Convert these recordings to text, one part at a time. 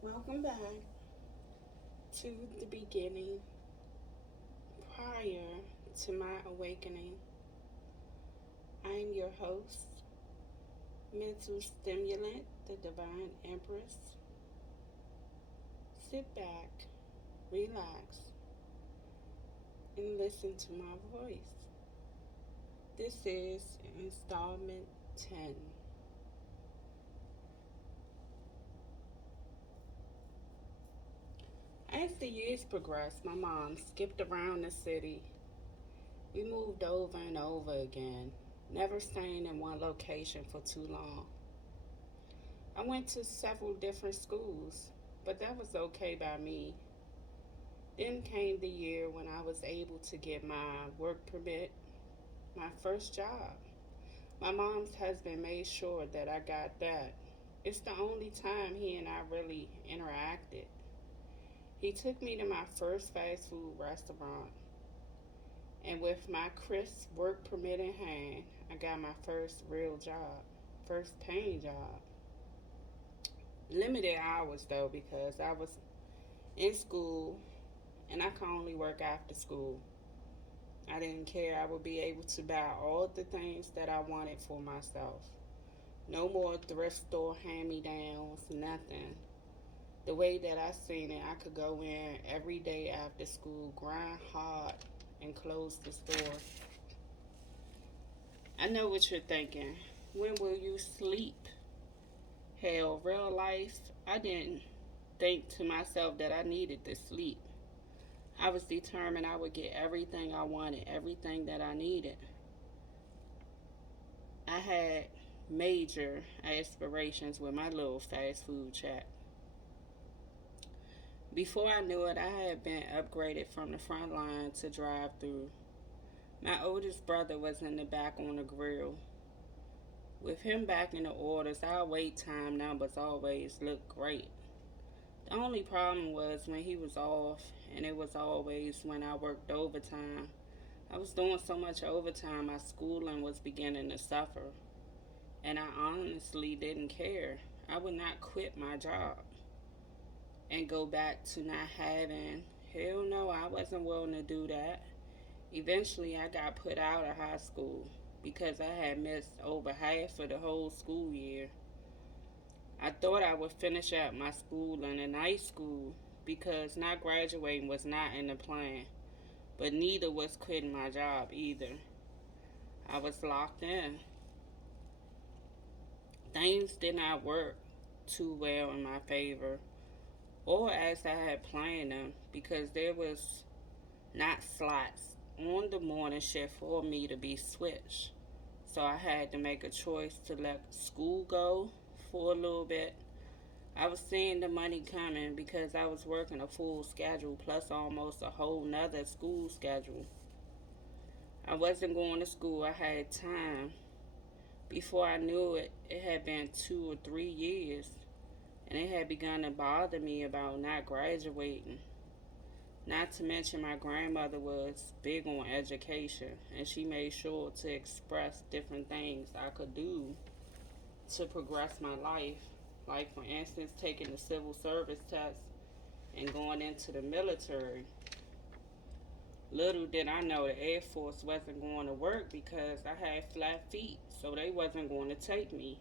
Welcome back to the beginning, prior to my awakening. I am your host, Mental Stimulant, the Divine Empress. Sit back, relax, and listen to my voice. This is Installment 10. As the years progressed, my mom skipped around the city. We moved over and over again, never staying in one location for too long. I went to several different schools, but that was okay by me. Then came the year when I was able to get my work permit, my first job. My mom's husband made sure that I got that. It's the only time he and I really interacted. He took me to my first fast food restaurant, and with my crisp work permit in hand, I got my first real job, first paying job. Limited hours though, because I was in school and I could only work after school. I didn't care. I would be able to buy all the things that I wanted for myself. No more thrift store hand me downs, nothing. The way that I seen it, I could go in every day after school, grind hard, and close the store. I know what you're thinking. When will you sleep? Hell, real life, I didn't think to myself that I needed to sleep. I was determined I would get everything I wanted, everything that I needed. I had major aspirations with my little fast food chat. Before I knew it, I had been upgraded from the front line to drive through. My oldest brother was in the back on the grill. With him back in the orders, our wait time numbers always looked great. The only problem was when he was off, and it was always when I worked overtime. I was doing so much overtime, my schooling was beginning to suffer, and I honestly didn't care. I would not quit my job and go back to not having. Hell no, I wasn't willing to do that. Eventually, I got put out of high school because I had missed over half of the whole school year. I thought I would finish up my schooling in high school because not graduating was not in the plan, but neither was quitting my job either. I was locked in. Things did not work too well in my favor or as I had planned them because there was not slots on the morning shift for me to be switched. So I had to make a choice to let school go for a little bit. I was seeing the money coming because I was working a full schedule plus almost a whole nother school schedule. I wasn't going to school, I had time. Before I knew it, it had been 2 or 3 years, and it had begun to bother me about not graduating. Not to mention, my grandmother was big on education, and she made sure to express different things I could do to progress my life. Like, for instance, taking the civil service test and going into the military. Little did I know the Air Force wasn't going to work because I had flat feet, so they wasn't going to take me.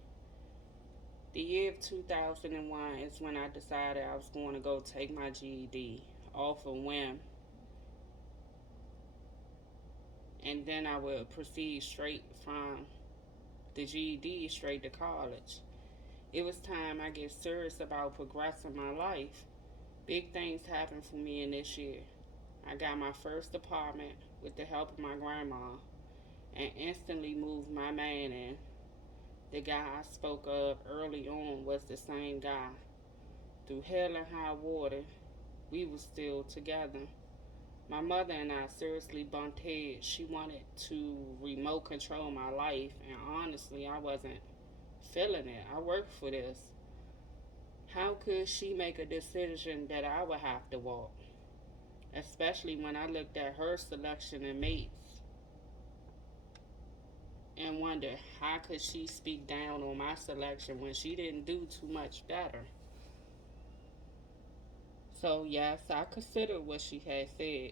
The year of 2001 is when I decided I was going to go take my GED off a whim, and then I would proceed straight from the GED straight to college. It was time I get serious about progressing my life. Big things happened for me in this year. I got my first apartment with the help of my grandma and instantly moved my man in. The guy I spoke of early on was the same guy. Through hell and high water, we were still together. My mother and I seriously bumped heads. She wanted to remote control my life, and honestly, I wasn't feeling it. I worked for this. How could she make a decision that I would have to walk? Especially when I looked at her selection of mates and wondered how could she speak down on my selection when she didn't do too much better. So, yes, I considered what she had said.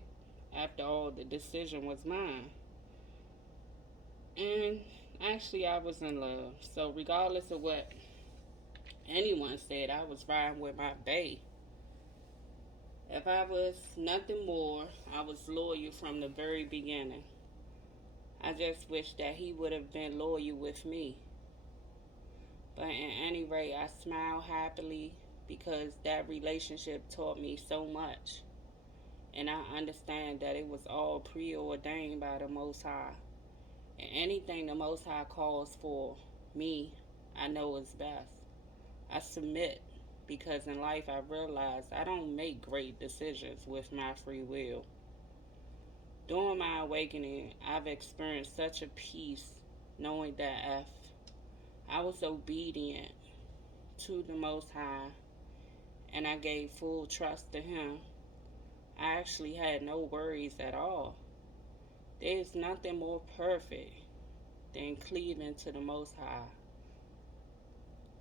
After all, the decision was mine. And actually, I was in love. So, regardless of what anyone said, I was riding with my bae. If I was nothing more, I was loyal from the very beginning. I just wish that he would have been loyal with me. But at any rate, I smile happily because that relationship taught me so much. And I understand that it was all preordained by the Most High. And anything the Most High calls for me, I know is best. I submit because in life I realize I don't make great decisions with my free will. During my awakening, I've experienced such a peace knowing that if I was obedient to the Most High and I gave full trust to Him, I actually had no worries at all. There is nothing more perfect than cleaving to the Most High,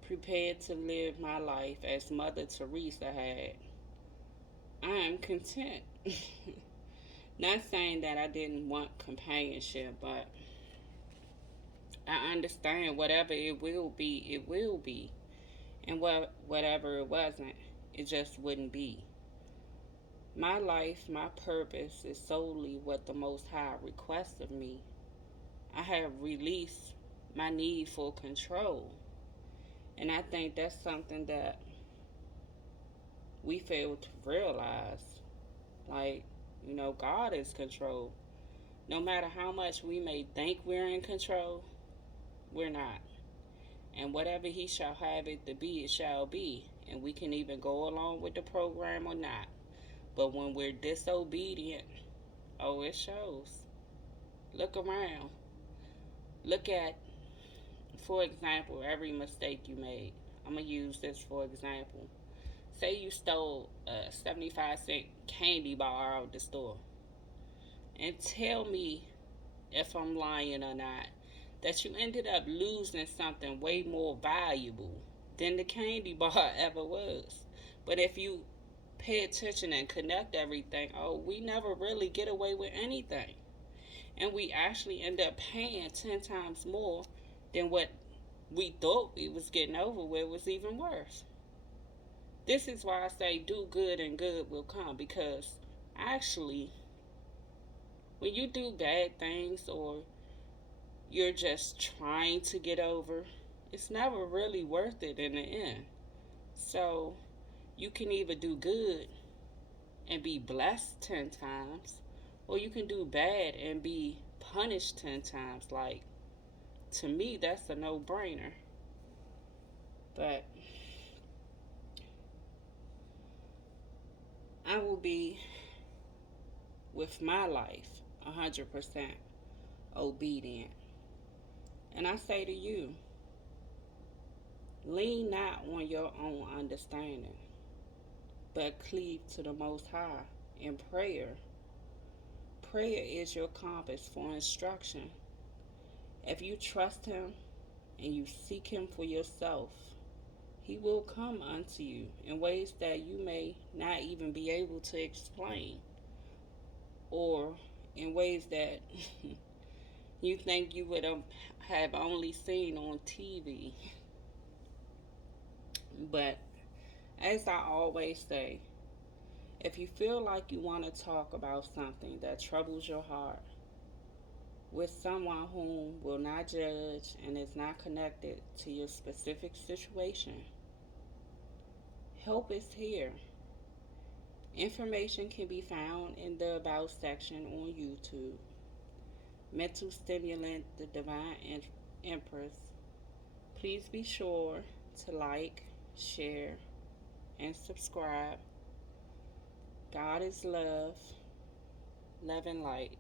prepared to live my life as Mother Teresa had. I am content. Not saying that I didn't want companionship, but I understand whatever it will be, it will be. And whatever it wasn't, it just wouldn't be. My life, my purpose is solely what the Most High requests of me. I have released my need for control. And I think that's something that we fail to realize. Like, God is control. No matter how much we may think we're in control, we're not. And whatever He shall have it to be, it shall be. And we can even go along with the program or not. But when we're disobedient, oh, it shows. Look around. Look at, for example, every mistake you made. I'm going to use this for example. Say you stole a 75-cent candy bar out the store. And tell me if I'm lying or not, that you ended up losing something way more valuable than the candy bar ever was. But if you pay attention and connect everything, oh, we never really get away with anything. And we actually end up paying 10 times more than what we thought we was getting over with was even worse. This is why I say do good and good will come, because actually when you do bad things or you're just trying to get over, it's never really worth it in the end. So you can either do good and be blessed 10 times, or you can do bad and be punished 10 times. Like, to me, that's a no brainer. But I will be with my life 100% obedient. And I say to you, lean not on your own understanding, but cleave to the Most High in prayer. Prayer is your compass for instruction. If you trust Him and you seek Him for yourself, He will come unto you in ways that you may not even be able to explain, or in ways that you think you would have only seen on TV. But as I always say, if you feel like you want to talk about something that troubles your heart with someone whom will not judge and is not connected to your specific situation, help is here. Information can be found in the About section on YouTube. Mental Stimulant, the Divine Empress. Please be sure to like, share, and subscribe. God is love, love and light.